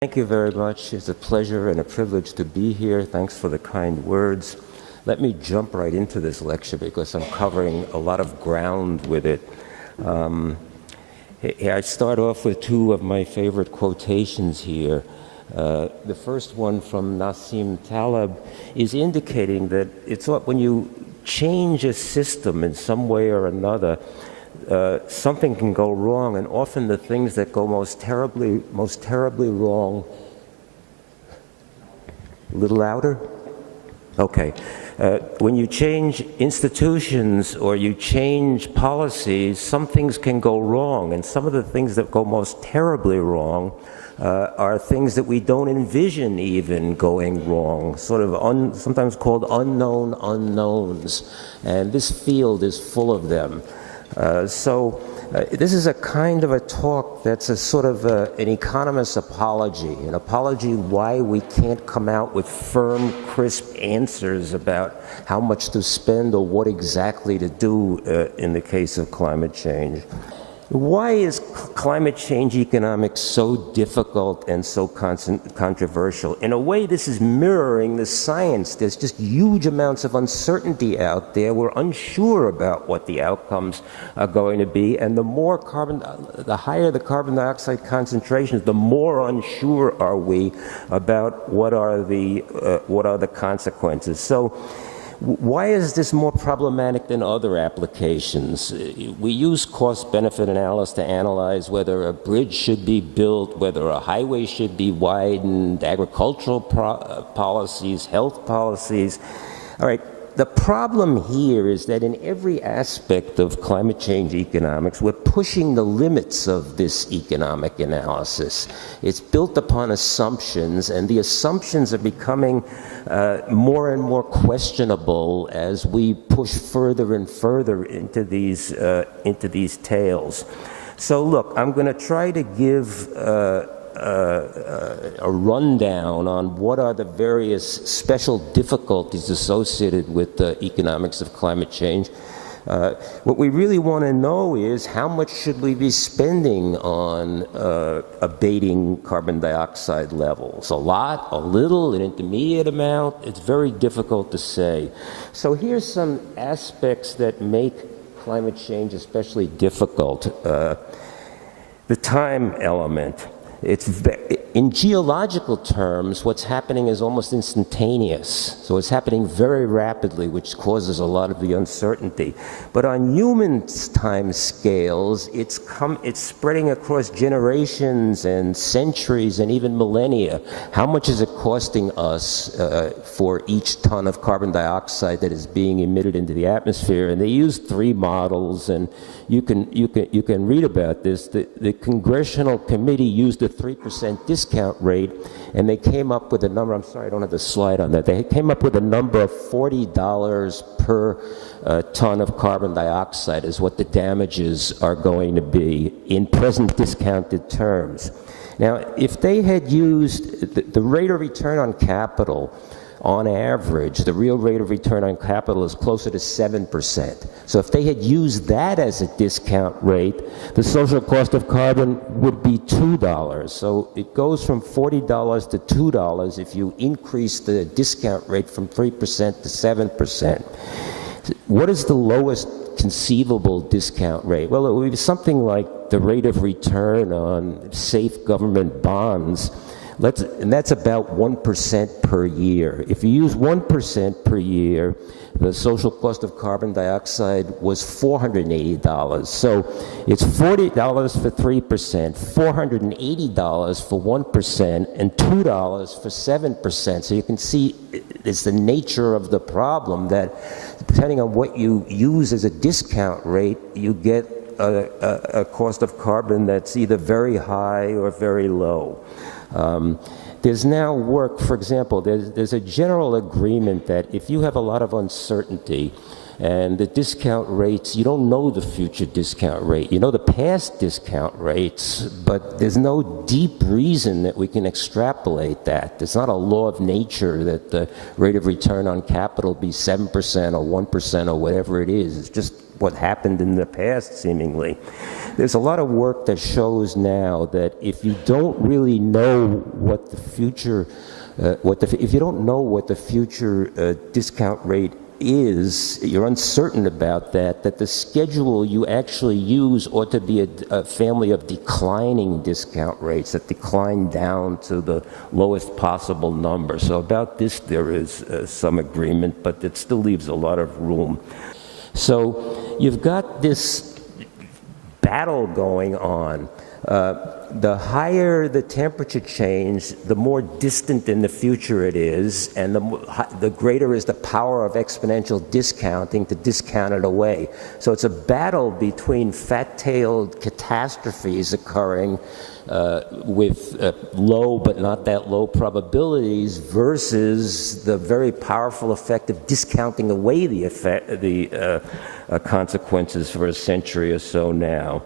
Thank you very much. It's a pleasure and a privilege to be here. Thanks for the kind words. Let me jump right into this lecture because I'm covering a lot of ground with it. I start off with two of my favorite quotations here. The first one from Nassim Taleb is indicating that it's when you change a system in some way or another, something can go wrong, and often the things that go most terribly wrong. A little louder? Okay. When you change institutions or you change policies, some things can go wrong, and some of the things that go most terribly wrong are things that we don't envision even going wrong, sort of sometimes called unknown unknowns, and this field is full of them. This is a kind of a talk that's a sort of an economist's apology, an apology why we can't come out with firm, crisp answers about how much to spend or what exactly to do in the case of climate change. Why is climate change economics so difficult and so controversial? In a way, this is mirroring the science. There's just huge amounts of uncertainty out there. We're unsure about what the outcomes are going to be, and the higher the carbon dioxide concentrations, the more unsure are we about what are the consequences. So, why is this more problematic than other applications? We use cost-benefit analysis to analyze whether a bridge should be built, whether a highway should be widened, agricultural policies, health policies. All right. The problem here is that in every aspect of climate change economics, we're pushing the limits of this economic analysis. It's built upon assumptions, and the assumptions are becoming more and more questionable as we push further and further into these tales. So look, I'm going to try to give a rundown on what are the various special difficulties associated with the economics of climate change. What we really want to know is how much should we be spending on abating carbon dioxide levels? A lot, a little, an intermediate amount? It's very difficult to say. So here's some aspects that make climate change especially difficult. The time element. In geological terms, what's happening is almost instantaneous. So it's happening very rapidly, which causes a lot of the uncertainty. But on human time scales, it's spreading across generations and centuries and even millennia. How much is it costing us for each ton of carbon dioxide that is being emitted into the atmosphere? And they use three models, and you can read about this. The Congressional Committee used a 3% discount rate, and they came up with a number. I'm sorry, I don't have the slide on that. They came up with a number of $40 per ton of carbon dioxide is what the damages are going to be in present discounted terms. Now, if they had used the rate of return on capital, on average, the real rate of return on capital is closer to 7%. So if they had used that as a discount rate, the social cost of carbon would be $2. So it goes from $40 to $2 if you increase the discount rate from 3% to 7%. What is the lowest conceivable discount rate? Well, it would be something like the rate of return on safe government bonds. And that's about 1% per year. If you use 1% per year, the social cost of carbon dioxide was $480. So it's $40 for 3%, $480 for 1%, and $2 for 7%. So you can see it's the nature of the problem that depending on what you use as a discount rate, you get a cost of carbon that's either very high or very low. There's now work, for example, there's a general agreement that if you have a lot of uncertainty and the discount rates, you don't know the future discount rate. You know the past discount rates, but there's no deep reason that we can extrapolate that. It's not a law of nature that the rate of return on capital be 7% or 1% or whatever it is. It's just what happened in the past, seemingly. There's a lot of work that shows now that if you don't really know what the future, if you don't know what the future discount rate is, you're uncertain about that, that the schedule you actually use ought to be a family of declining discount rates that decline down to the lowest possible number. So about this there is some agreement, but it still leaves a lot of room. So you've got this battle going on. The higher the temperature change, the more distant in the future it is, and the greater is the power of exponential discounting to discount it away. So it's a battle between fat-tailed catastrophes occurring with low but not that low probabilities versus the very powerful effect of discounting away the consequences for a century or so now.